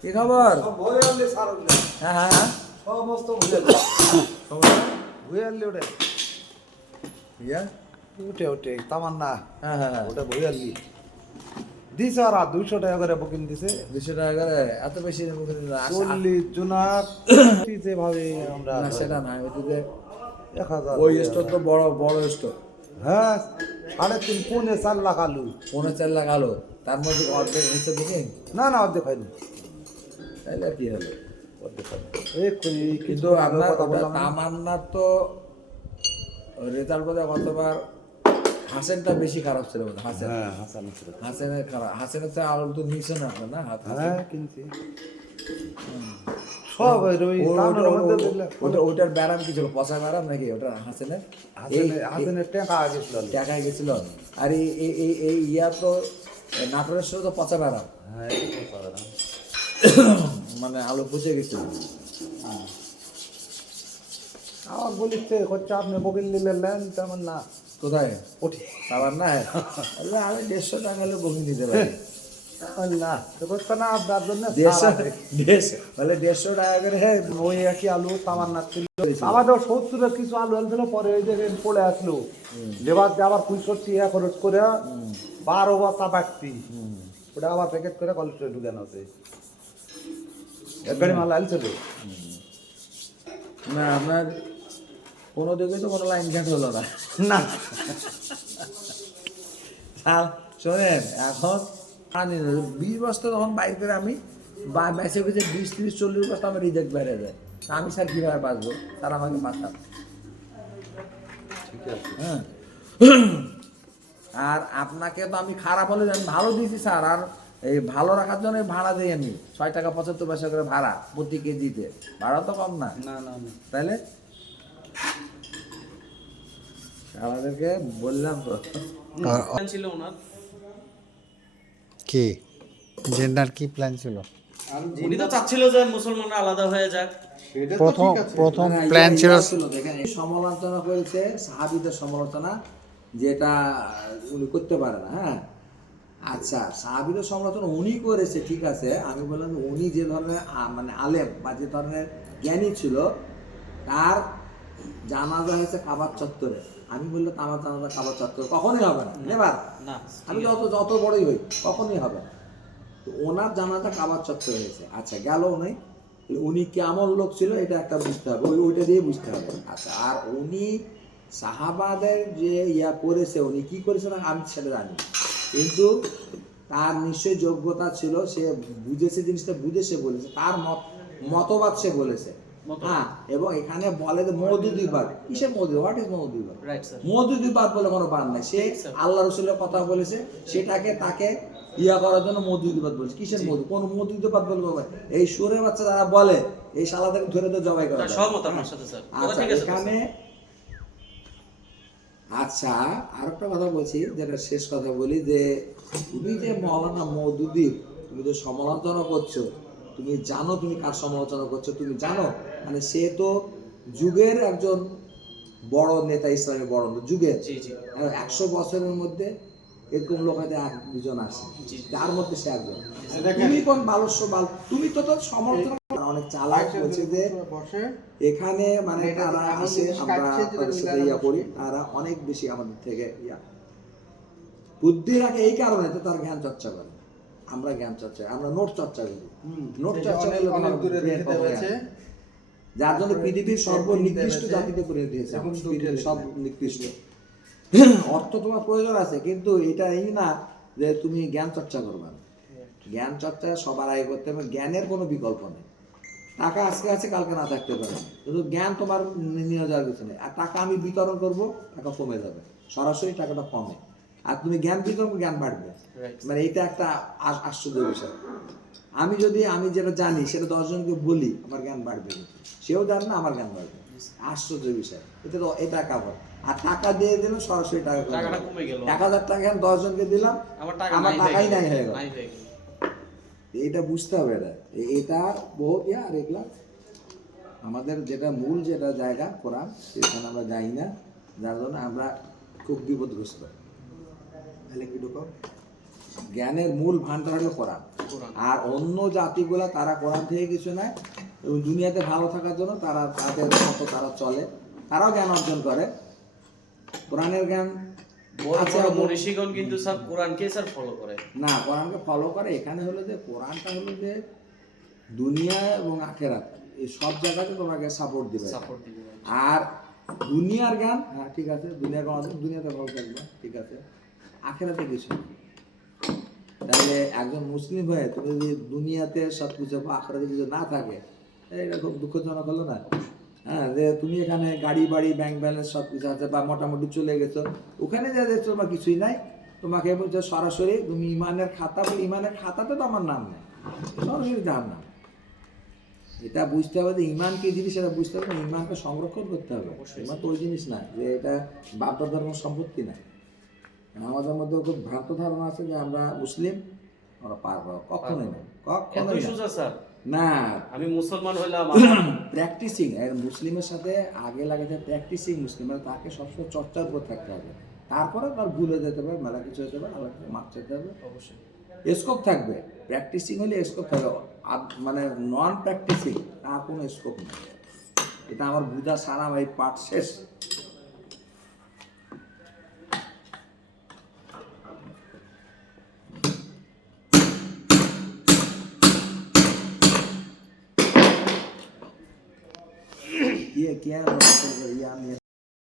কি খবর? হ্যাঁ হ্যাঁ হ্যাঁ সমস্ত ভুয়ালি ওটা ইয়া উঠে উঠে তামান্না হ্যাঁ হ্যাঁ হ্যাঁ ওটা ভুয়ালি দিছে আর 200 টাকা করে বুকিং দিছে 200 টাকা করে এত বেশি বুকিং দিল 40 জনা যেভাবে আমরা না সেটা না ওইদিকে 1000 ওই স্টোর তো বড় বড় স্টোর হ্যাঁ 3.5 পৌনে 4 লাখ আলু 4.5 লাখ আলো তার মধ্যে অর্ধেক হচ্ছে বুকিং না না অর্ধেক হয়নি তাহলে আর কি হলো অর্ধেক হয়নি কিন্তু আপনার তামান্নার তো রেজাল্ট বোধ হয় গতবার হাসেনটা বেশি খারাপ ছিল বোধ হাসেন হ্যাঁ হাসান ছিল হাসেনের খারাপ হাসেনের তো আলু তো নিচ্ছে না আপনার না হাত হ্যাঁ কিনছি সব ওই তানোর মধ্যে দেখলে ওটার ব্যারাম কি ছিল পচা ব্যারাম নাকি ওটা হাসেনের হাসানের টাকা গেছিল টাকায় গেছিল আর এই ইয়া তো নাটোরের সাথে তো পচা ব্যারাম হ্যাঁ মানে আলু পচে গেছিল আমার বলিছে হচ্ছে আপনি বকিল নিলেন তেমন না কোথায় ওঠে আবার না আল্লাহ আমি 150 টাকা হলে বমি নিতে পারি না তো করতে না আপনার জন্য 150 টাকা করে ওই একই আলু তামার না ছিল আমাদের 70-এর কিছু আলু আনছিল পরে ওই জায়গায় পড়ে আসলো লেবার দিয়ে আবার 65 খরচ করে 12 বস্তা বাড়তি ওটা আবার প্যাকেট করে কলেস্ট্রল ঢুকানো আছে এক গাড়ি মাল আনছিল না আপনার কোনো দিকে তো কোনো লাইন ঘাট হলো না না শোনেন এখন 20 বস্তা তখন বাইর করে আমি বেঁচে গেছে 20-30-40 বস্তা আমার রিজেক্ট বেড়ে যায় আমি স্যার কীভাবে বাঁচবো তার আমাকে বাঁচান ঠিক আছে হ্যাঁ আর আপনাকে তো আমি খারাপ হলে আমি ভালো দিয়েছি স্যার আর এই ভালো রাখার জন্য ভাড়া দিই আমি 6 টাকা 75 পয়সা করে ভাড়া প্রতি কেজিতে ভাড়া তো কম না না না তাইলে আমাদেরকে বললাম তো ছিল ওনার কি জেন্ডার কি প্ল্যান ছিল উনি তো চাচ্ছিল যে মুসলমানরা আলাদা হয়ে যাক প্রথম প্ল্যান ছিল দেখেন এই সমালোচনা করেছে সাহাবীদের সমালোচনা যেটা উনি করতে পারে না হ্যাঁ আচ্ছা সাহাবীদের সমালোচনা উনি করেছে ঠিক আছে আমি বললাম যে উনি যে ধরনের মানে আলেম বা যে ধরনের জ্ঞানী ছিল তার জানাজা হয়েছে কাবার চত্বরে আমি বললে আমার জানাজা কাবার চত্বরে কখনোই হবে না নেবার না আমি যত বড়ই হই কখনোই হবে না তো ওনার জানাজা কাবার চত্বরে হয়েছে আচ্ছা গেল উনি কেমন লোক ছিল এটা একটা বুঝতে হবে ওইটা দিয়ে বুঝতে হবে আচ্ছা আর উনি সাহাবাদের যে ইয়া করেছে উনি কি করেছে না আমি সেটা জানি কিন্তু তার নিশ্চয়ই যোগ্যতা ছিল সে বুঝেছে জিনিসটা বুঝে সে বলেছে তার মতবাদ সে বলেছে হ্যাঁ এবং এখানে বলে যে মওদুদিবাদ কিসের মওদুদি হোয়াট ইজ মওদুদিবাদ মওদুদিবাদ বলে কোনো বাদ নাই সে আল্লাহ রাসূলের কথা বলেছে সেটাকে তাকে ইয়া করার জন্য মওদুদিবাদ বলেছে কিসের মওদুদ কোন মওদুদিবাদ বলবো এই সুরের বাচ্চা যারা বলে এই শালাদের ধরে তো জবাই করা সহমত আপনার সাথে স্যার আচ্ছা এখানে আচ্ছা আরেকটা কথা বলছি যেটা শেষ কথা বলি যে তুমি যে মাওলানা মওদুদি তুমি তো সমালোচনা করছো তুমি জানো তুমি কার সমালোচনা করছো তুমি জানো মানে সে তো যুগের একজন বড় নেতা ইসলামের বড় যুগের 100 বছরের মধ্যে এরকম লোক হয়তো 1-2 আসে তার মধ্যে সে একজন তুমি কোন বালস্য তুমি তো সমালোচনা অনেক চালাক বলছে যে এখানে মানে তারা আসে আমরা তাদের সাথে ইয়া করি তারা অনেক বেশি আমাদের থেকে ইয়া বুদ্ধি রাখে এই কারণে তো তার জ্ঞান চর্চা করে আমরা জ্ঞান চর্চা আমরা নোট চর্চা করি নোট চর্চা করলে যার জন্য পৃথিবীর সর্বনিকৃষ্ট জাতিতে পরিণত হয়েছে সব নিকৃষ্ট অর্থ তোমার প্রয়োজন আছে কিন্তু এটা এই না যে তুমি জ্ঞান চর্চা করবে না জ্ঞান চর্চা সবার আগে করতে হবে জ্ঞানের কোনো বিকল্প নেই টাকা আজকে আছে কালকে না থাকতে পারে কিন্তু জ্ঞান তোমার নিয়ে যাওয়ার কিছু নেই আর টাকা আমি বিতরণ করব টাকা কমে যাবে সরাসরি টাকাটা কমে আর তুমি জ্ঞান বিতরণ জ্ঞান বাড়বে মানে এটা একটা আশ্চর্য বিষয় আমি যেটা জানি সেটা 10 জনকে বলি আমার জ্ঞান বাড়বে সেও জানে না আমার জ্ঞান বাড়বে আশ্চর্য বিষয় এটা কাবার আর টাকা দিয়ে দিলাম সরাসরি টাকাটা কমে গেল 1000 টাকা 10 জনকে দিলাম আমার টাকাই নাই হয়ে গেল এটা বুঝতে হবে এটা বহুত আর এগুলা আমাদের যেটা মূল যেটা জায়গা কোরআন সেখানে আমরা যাই না যার জন্য আমরা খুব বিপদগ্রস্ত তাহলে কি জ্ঞানের মূল ভান্ডার হলো কোরআন কোরআন। আর অন্য জাতিগুলা তারা কোরআন থেকে কিছু নেয় এবং দুনিয়াতে ভালো থাকার জন্য তারা তাদের মতো তারা চলে, তারাও জ্ঞান অর্জন করে। কোরআনের জ্ঞান বড় আছে বড় অত- মনীষীগণ কিন্তু স্যার কোরআনকে স্যার ফলো করে। না, কোরআনকে ফলো করে। এখানে হলো যে কোরআনটা হলো যে দুনিয়া এবং আখেরাত এই সব জায়গাতে তোমাকে সাপোর্ট দিবে। সাপোর্ট দিবে। আর দুনিয়ার জ্ঞান, হ্যাঁ ঠিক আছে, দুনিয়ার জ্ঞান আছে, দুনিয়াতে ভালো থাকবে, ঠিক আছে, আখেরাতে কিছু না। তাহলে একজন মুসলিম হয়ে তুমি যদি দুনিয়াতে সব কিছু বা আখেরাতে কিছু না থাকে, এটা খুব দুঃখজনক হলো না? হ্যাঁ, যে তুমি এখানে গাড়ি বাড়ি ব্যাংক ব্যালেন্স সব কিছু আছে বা মোটামুটি চলে গেছো, ওখানে যা দেখছো তোমার কিছুই নাই, তোমাকে বলছে সরাসরি তুমি ইমানের খাতা, বলে ইমানের খাতাতে তো আমার নাম নেই, সরাসরি যার নাম। এটা বুঝতে হবে যে ইমান কি জিনিস, সেটা বুঝতে হবে, ইমানকে সংরক্ষণ করতে হবে। ইমান তো ওই জিনিস না যে এটা বাপদাদার কোনো সম্পত্তি না। আমাদের মধ্যে খুব ভ্রান্ত ধারণা আছে যে আমরা মুসলিম, আমরা পারবো, কখনোই না, কখনোই এতই না। সোজা স্যার, না, আমি মুসলমান হইলাম প্র্যাকটিসিং মুসলিমের সাথে আগে লাগাতে প্র্যাকটিসিং মুসলিম, মানে তাকে সবসময় চর্চার উপর থাকতে হবে। তারপরে তার ভুল হয়ে যেতে পারে, মেলা কিছু হতে পারে, আল্লাহ মাপ চাইতে হবে, অবশ্যই। স্কোপ থাকবে। প্র্যাকটিসিং হলে স্কোপ থাকবে, মানে নন প্র্যাকটিসিং তার কোনো স্কোপ নেই। এটা আমার বুঝা সারা ভাই পাঠ শেষ। ये क्या